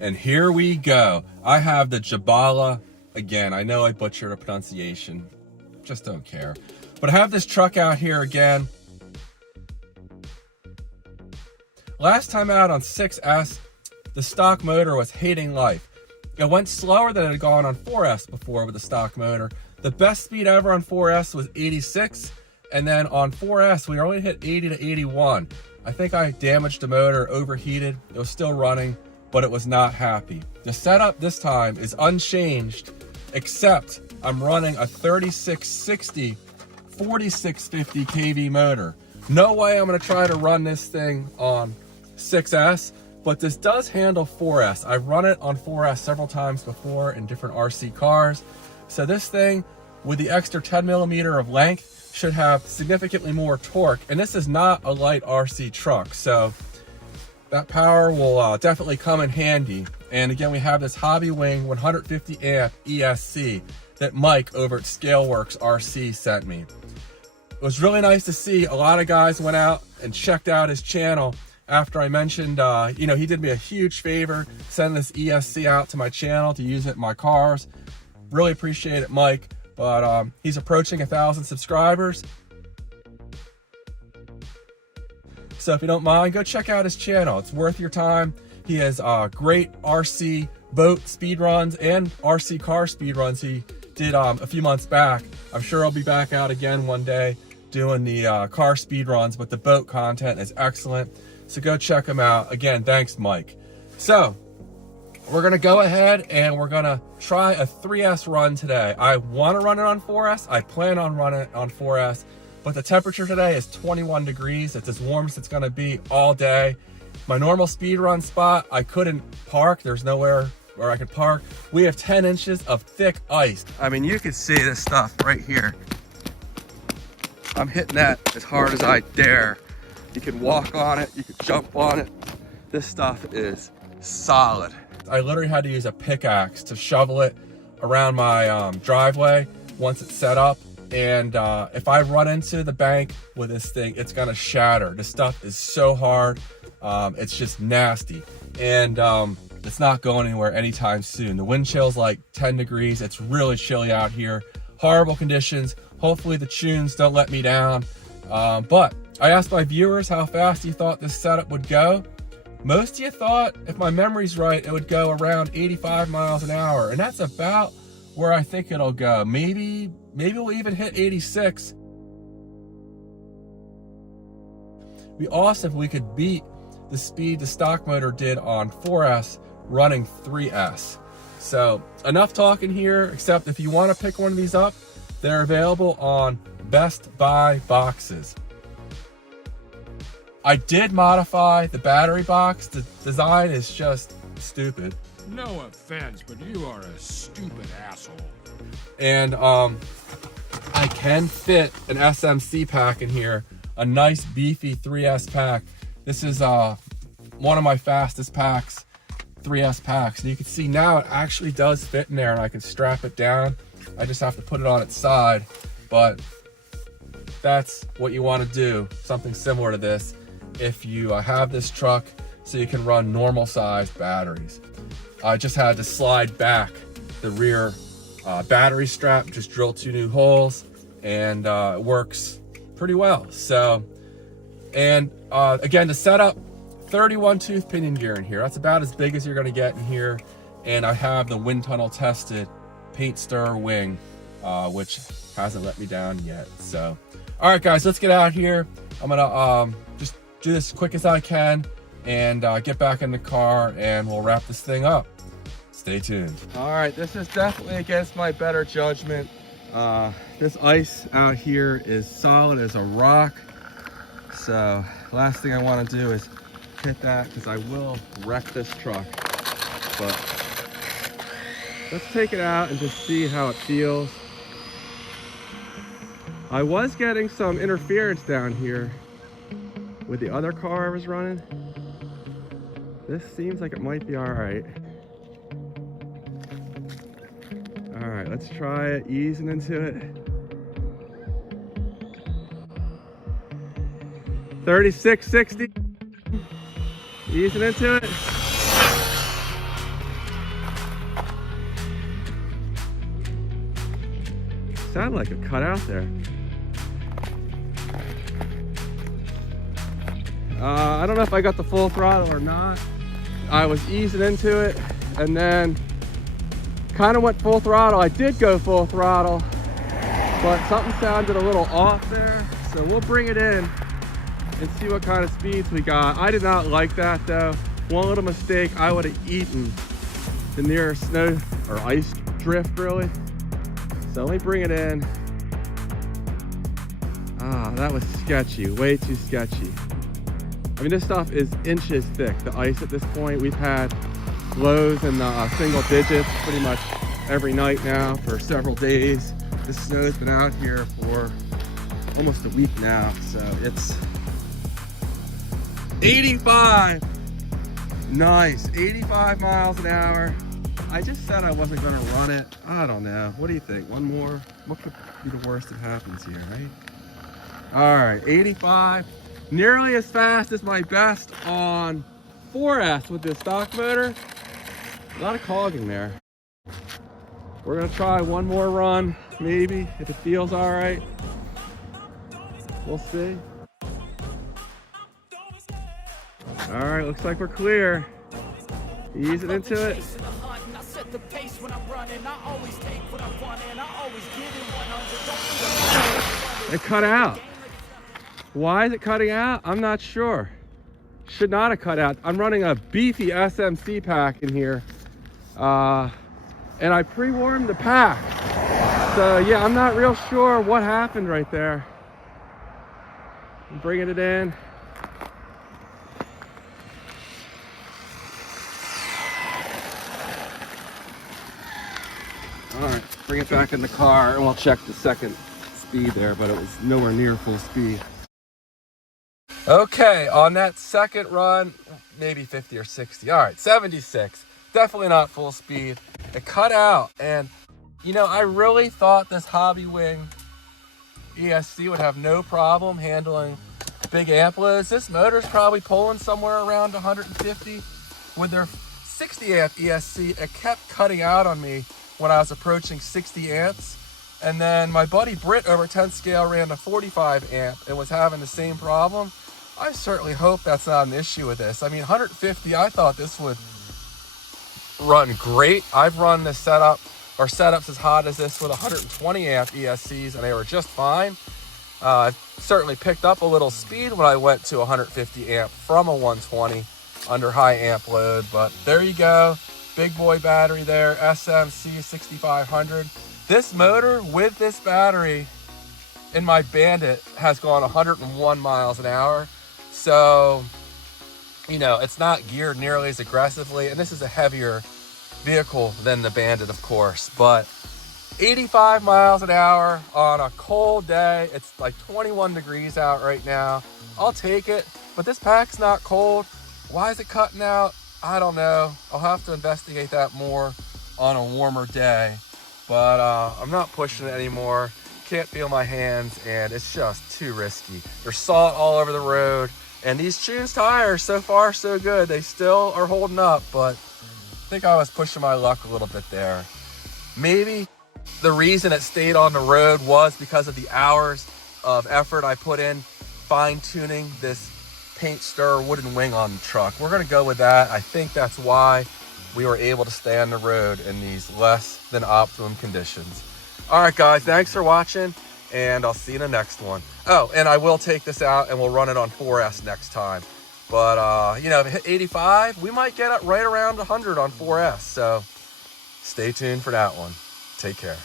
And here we go. I have the Jiabaile. Again, I know I butchered a pronunciation. Just don't care. But I have this truck out here again. Last time out on 6S, the stock motor was hating life. It went slower than it had gone on 4S before with the stock motor. The best speed ever on 4S was 86. And then on 4S, we only hit 80 to 81. I think I damaged the motor, overheated. It was still running, but it was not happy. The setup this time is unchanged, except I'm running a 3660 4650 kV motor. No way I'm gonna try to run this thing on 6S, but this does handle 4S. I've run it on 4S several times before in different RC cars. So this thing, with the extra 10 millimeter of length, should have significantly more torque. And this is not a light RC truck, so that power will definitely come in handy. And again, we have this Hobby Wing 150 amp ESC that Mike over at Scaleworks RC sent me. It was really nice to see a lot of guys went out and checked out his channel after I mentioned, you know, he did me a huge favor, sending this ESC out to my channel to use it in my cars. Really appreciate it, Mike. But he's approaching 1,000 subscribers. So if you don't mind, go check out his channel. It's worth your time. He has great RC boat speedruns and RC car speedruns he did a few months back. I'm sure I'll be back out again one day doing the car speedruns, but the boat content is excellent. So go check him out. Again, thanks, Mike. So we're gonna go ahead and we're gonna try a 3S run today. I wanna run it on 4S. I plan on running it on 4S, but the temperature today is 21 degrees. It's as warm as it's gonna be all day. My normal speed run spot, I couldn't park. There's nowhere where I could park. We have 10 inches of thick ice. I mean, you can see this stuff right here. I'm hitting that as hard as I dare. You can walk on it, you can jump on it. This stuff is solid. I literally had to use a pickaxe to shovel it around my driveway once it's set up. And if I run into the bank with this thing, it's gonna shatter. This stuff is so hard. It's just nasty. And it's not going anywhere anytime soon. The wind chill's like 10 degrees. It's really chilly out here. Horrible conditions. Hopefully the tunes don't let me down. But I asked my viewers how fast you thought this setup would go. Most of you thought, if my memory's right, it would go around 85 miles an hour. And that's about where I think it'll go. Maybe we'll even hit 86. It'd be awesome if we could beat the speed the stock motor did on 4S running 3S. So enough talking here, except if you want to pick one of these up, they're available on Best Buy boxes. I did modify the battery box. The design is just stupid. No offense, but you are a stupid asshole. And I can fit an SMC pack in here, a nice beefy 3S pack. This is one of my fastest packs, 3S packs. And you can see now it actually does fit in there, and I can strap it down. I just have to put it on its side, but that's what you want to do, something similar to this, if you have this truck, so you can run normal sized batteries. I just had to slide back the rear battery strap, just drill 2 new holes, and it works pretty well. So, and again, to set up 31 tooth pinion gear in here. That's about as big as you're gonna get in here. And I have the wind tunnel tested paint stir wing, which hasn't let me down yet. So, all right guys, let's get out here. I'm gonna just do this as quick as I can and get back in the car, and we'll wrap this thing up. Stay tuned. All right, this is definitely against my better judgment. This ice out here is solid as a rock. So last thing I want to do is hit that, because I will wreck this truck. But let's take it out and just see how it feels. I was getting some interference down here with the other car I was running. This seems like it might be all right. All right, let's try it, easing into it. 3660. Easing into it. Sounded like a cutout there. I don't know if I got the full throttle or not. I was easing into it and then kind of went full throttle. I did go full throttle, but something sounded a little off there. So we'll bring it in and see what kind of speeds we got. I did not like that though. One little mistake, I would have eaten the nearest snow or ice drift really. So let me bring it in. Ah, that was sketchy, way too sketchy. I mean, this stuff is inches thick, the ice at this point. We've had lows in the single digits pretty much every night now for several days. This snow's been out here for almost a week now, so it's 85. Nice, 85 miles an hour. I just said I wasn't gonna run it. I don't know, what do you think? One more? What could be the worst that happens here, right? All right, 85. Nearly as fast as my best on 4S with this stock motor. A lot of cogging there. We're gonna try one more run, maybe, if it feels all right. We'll see. All right, looks like we're clear. Ease it into it. It cut out. Why is it cutting out? I'm not sure. Should not have cut out. I'm running a beefy SMC pack in here. And I pre-warmed the pack. So yeah, I'm not real sure what happened right there. I'm bringing it in. All right, bring it back in the car and we'll check the second speed there, but it was nowhere near full speed. Okay, on that second run, maybe 50 or 60. All right, 76. Definitely not full speed. It cut out, and you know, I really thought this Hobby Wing ESC would have no problem handling big amp loads. This motor's probably pulling somewhere around 150. With their 60 amp ESC, it kept cutting out on me when I was approaching 60 amps. And then my buddy Britt over 10 scale ran a 45 amp and was having the same problem. I certainly hope that's not an issue with this. I mean, 150, I thought this would run great. I've run this setup or setups as hot as this with 120 amp ESCs and they were just fine. I've certainly picked up a little speed when I went to 150 amp from a 120 under high amp load, but there you go. Big boy battery there, SMC 6500. This motor with this battery in my Bandit has gone 101 miles an hour. So, you know, it's not geared nearly as aggressively, and this is a heavier vehicle than the Bandit, of course, but 85 miles an hour on a cold day. It's like 21 degrees out right now. I'll take it, but this pack's not cold. Why is it cutting out? I don't know. I'll have to investigate that more on a warmer day, but I'm not pushing it anymore. Can't feel my hands, and it's just too risky. There's salt all over the road, and these Tunes tires, so far so good. They still are holding up, but I think I was pushing my luck a little bit there. Maybe the reason it stayed on the road was because of the hours of effort I put in fine-tuning this paint stir wooden wing on the truck. We're gonna go with that. I think that's why we were able to stay on the road in these less than optimum conditions. All right, guys, thanks for watching, and I'll see you in the next one. Oh, and I will take this out and we'll run it on 4S next time. But, you know, if it hit 85, we might get it right around 100 on 4S. So stay tuned for that one. Take care.